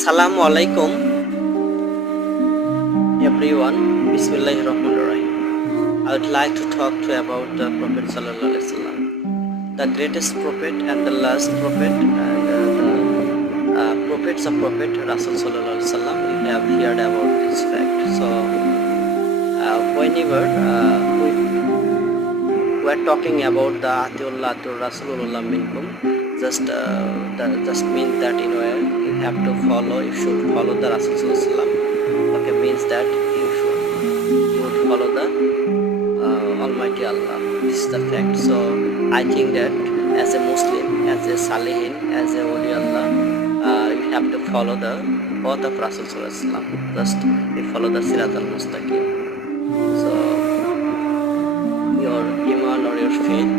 Assalamu alaikum everyone. Bismillahir Rahmanir Rahim. I would like to talk to you about the Prophet Sallallahu Alaihi Wasallam, the greatest prophet and the last prophet, and the prophets of Prophet Rasul Sallallahu Alaihi Wasallam. You have heard about this fact. So, whenever we are talking about the Atiullah to Rasulullah minkum, just means that you have to follow, you should follow the Rasul Sallallahu Alaihi Wasallam. Okay, means that you would follow the Almighty Allah. This is the fact. So I think that as a Muslim, as a Salihin, as a Wali Allah, you have to follow the path of Rasul Sallallahu Alaihi Wasallam. Just you follow the Sirat al-Mustaqim. So your iman or your faith